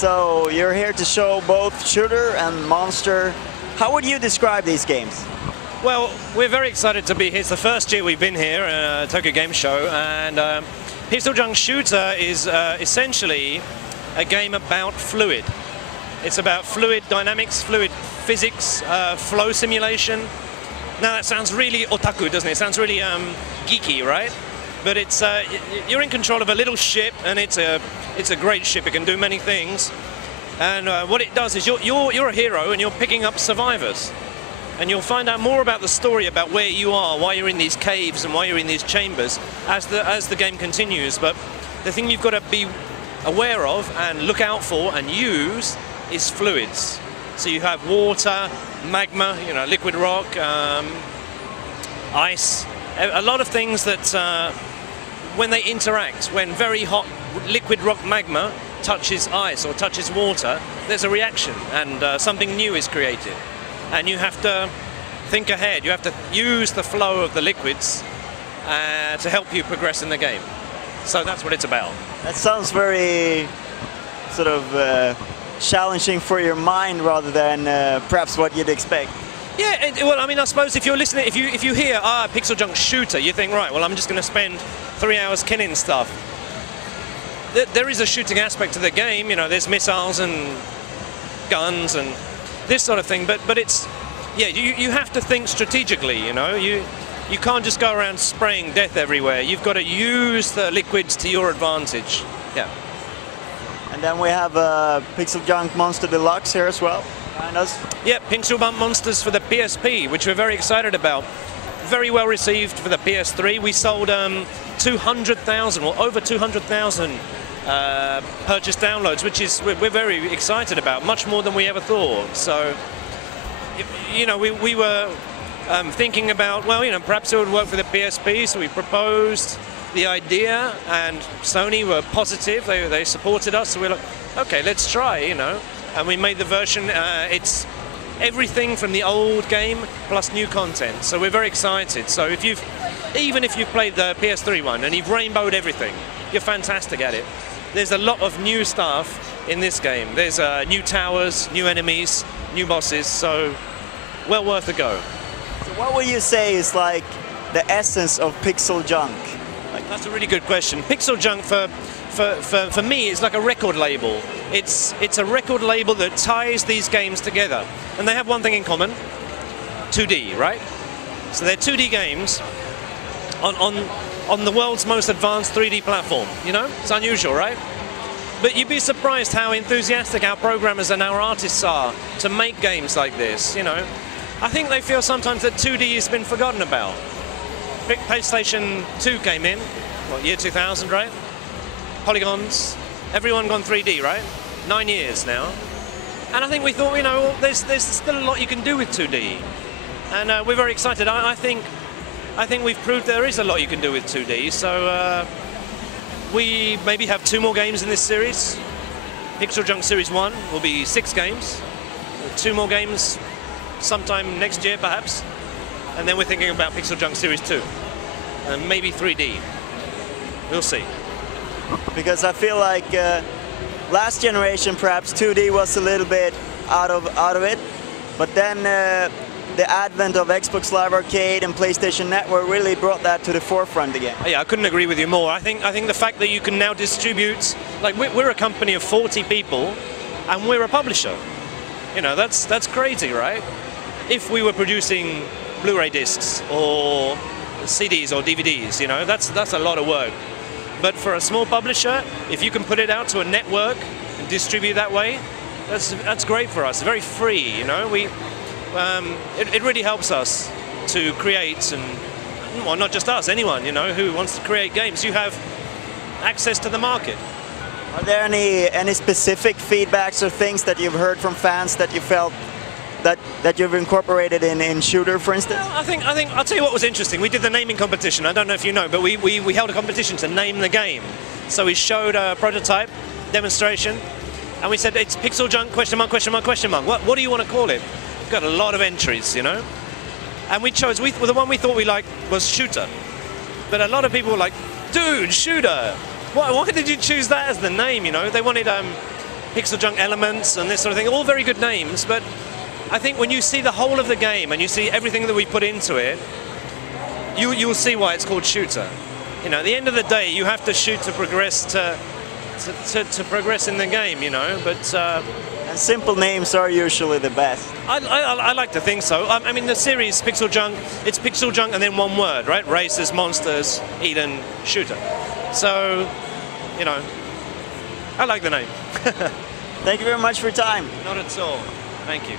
So you're here to show both Shooter and Monster. How would you describe these games? Well, we're very excited to be here. It's the first year we've been here at Tokyo Game Show, and PixelJunk Shooter is essentially a game about fluid. It's about fluid dynamics, fluid physics, flow simulation. Now that sounds really otaku, doesn't it? It sounds really geeky, right? But it's you're in control of a little ship, and it's a great ship. It can do many things, and what it does is you're a hero, and you're picking up survivors. And you'll find out more about the story, about where you are, why you're in these caves and why you're in these chambers as the game continues. But the thing you've got to be aware of and look out for and use is fluids. So you have water, magma, you know, liquid rock, ice, a lot of things that when they interact, when very hot liquid rock magma touches ice or touches water, there's a reaction and something new is created. And you have to think ahead. You have to use the flow of the liquids to help you progress in the game. So that's what it's about. That sounds very sort of challenging for your mind rather than perhaps what you'd expect. Yeah, well, I mean, I suppose if you're listening, if you hear PixelJunk Shooter, you think, right, well, I'm just going to spend 3 hours killing stuff. There is a shooting aspect to the game. You know, there's missiles and guns and this sort of thing, but it's, yeah, you have to think strategically, you know. You can't just go around spraying death everywhere. You've got to use the liquids to your advantage. Yeah. And then we have PixelJunk Monster Deluxe here as well behind us. Yeah, PixelJunk Monsters for the PSP, which we're very excited about. Very well received for the PS3. We sold 200,000, or over 200,000 purchase downloads, which is we're very excited about, much more than we ever thought. So, you know, we were thinking about, well, you know, perhaps it would work for the PSP, so we proposed the idea, and Sony were positive. They supported us, so we're like, okay, let's try, you know. And we made the version. It's everything from the old game plus new content. So we're very excited. So even if you've played the PS3 one and you've rainbowed everything, you're fantastic at it. There's a lot of new stuff in this game. There's new towers, new enemies, new bosses, so well worth a go. So what would you say is like the essence of PixelJunk? That's a really good question. PixelJunk for me is like a record label. It's a record label that ties these games together. And they have one thing in common, 2D, right? So they're 2D games on the world's most advanced 3D platform, you know? It's unusual, right? But you'd be surprised how enthusiastic our programmers and our artists are to make games like this, you know? I think they feel sometimes that 2D has been forgotten about. PlayStation 2 came in, what, year 2000, right? Polygons, everyone gone 3D, right? 9 years now. And I think we thought, you know, there's still a lot you can do with 2D. And we're very excited. I think we've proved there is a lot you can do with 2D, so we maybe have 2 more games in this series. PixelJunk Series 1 will be 6 games. 2 more games sometime next year, perhaps. And then we're thinking about PixelJunk Series 2. And maybe 3D. We'll see. Because I feel like last generation, perhaps 2D was a little bit out of it. But then the advent of Xbox Live Arcade and PlayStation Network really brought that to the forefront again. Yeah, I couldn't agree with you more. I think the fact that you can now distribute, like we're a company of 40 people, and we're a publisher. You know, that's crazy, right? If we were producing Blu-ray discs or CDs or DVDs, you know, that's a lot of work. But for a small publisher, if you can put it out to a network and distribute that way, that's great for us. Very free, you know. It really helps us to create, and well, not just us, anyone, you know, who wants to create games. You have access to the market. Are there any specific feedbacks or things that you've heard from fans that you felt that you've incorporated in Shooter, for instance? Well, I think I'll tell you what was interesting. We did the naming competition. I don't know if you know, but we held a competition to name the game. So we showed a prototype demonstration, and we said it's PixelJunk question mark question mark question mark. What do you want to call it? We've got a lot of entries, you know. And we chose the one we thought we liked was Shooter, but a lot of people were like, dude, Shooter. Why did you choose that as the name? You know, they wanted PixelJunk Elements and this sort of thing, all very good names, but I think when you see the whole of the game and you see everything that we put into it, you'll see why it's called shooter. You know, at the end of the day, you have to shoot to progress to progress in the game, you know, but... and simple names are usually the best. I like to think so. I mean, the series PixelJunk, it's PixelJunk and then one word, right? Races, monsters, Eden, shooter. So, you know, I like the name. Thank you very much for your time. Not at all. Thank you.